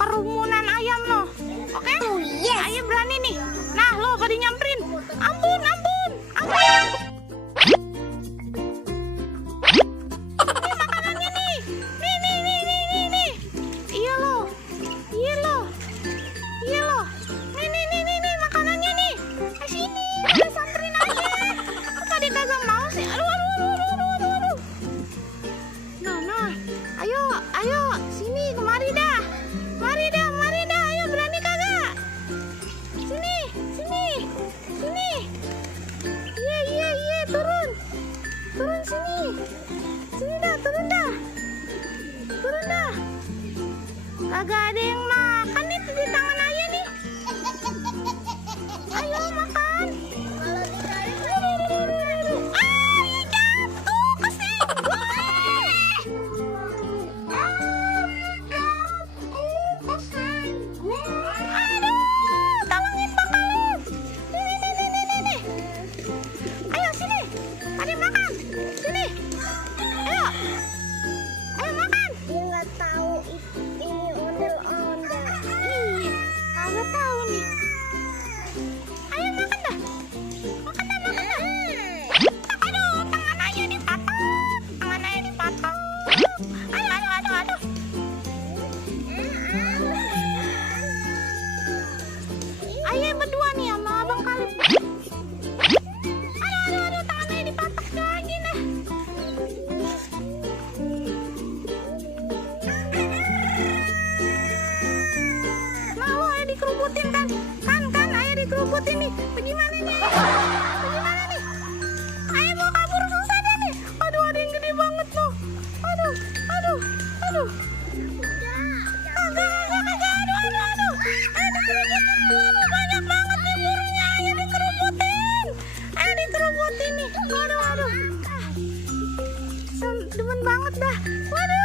Kerumunan ayam loh. Oke? Oh, yes. Ayam berani nih. Nah, lo pada nyamperin. Ampun, ampun, ampun. Ini makanannya nih. Nih. Iya lo. Iya lo. Nih makanannya nih. Ke sini. Udah samperin aja. Apa dia kagak mau sih? Aduh. Nah. Ayo. Sini, kemari dah. Mari dah, ayo berani kagak? Sini. Iya, turun sini. Turun dah. Kagak ada yang makan nih di tangan ayah nih. Ayo makan. Jatuh kesenggol. Ayah berdua nih sama Abang Kalib. Aduh, tangannya dipatok lagi nah. Nah, lo ayah dikerubutin kan? Kan ayah dikerubutin nih. Bagaimana nih? Ayah mau kabur susah dah nih. Aduh, ada yang gede banget tuh. Aduh. Aduh, banyak banget nih burungnya. Ayah dikerubutin nih. Aduh. Demen banget dah. Waduh.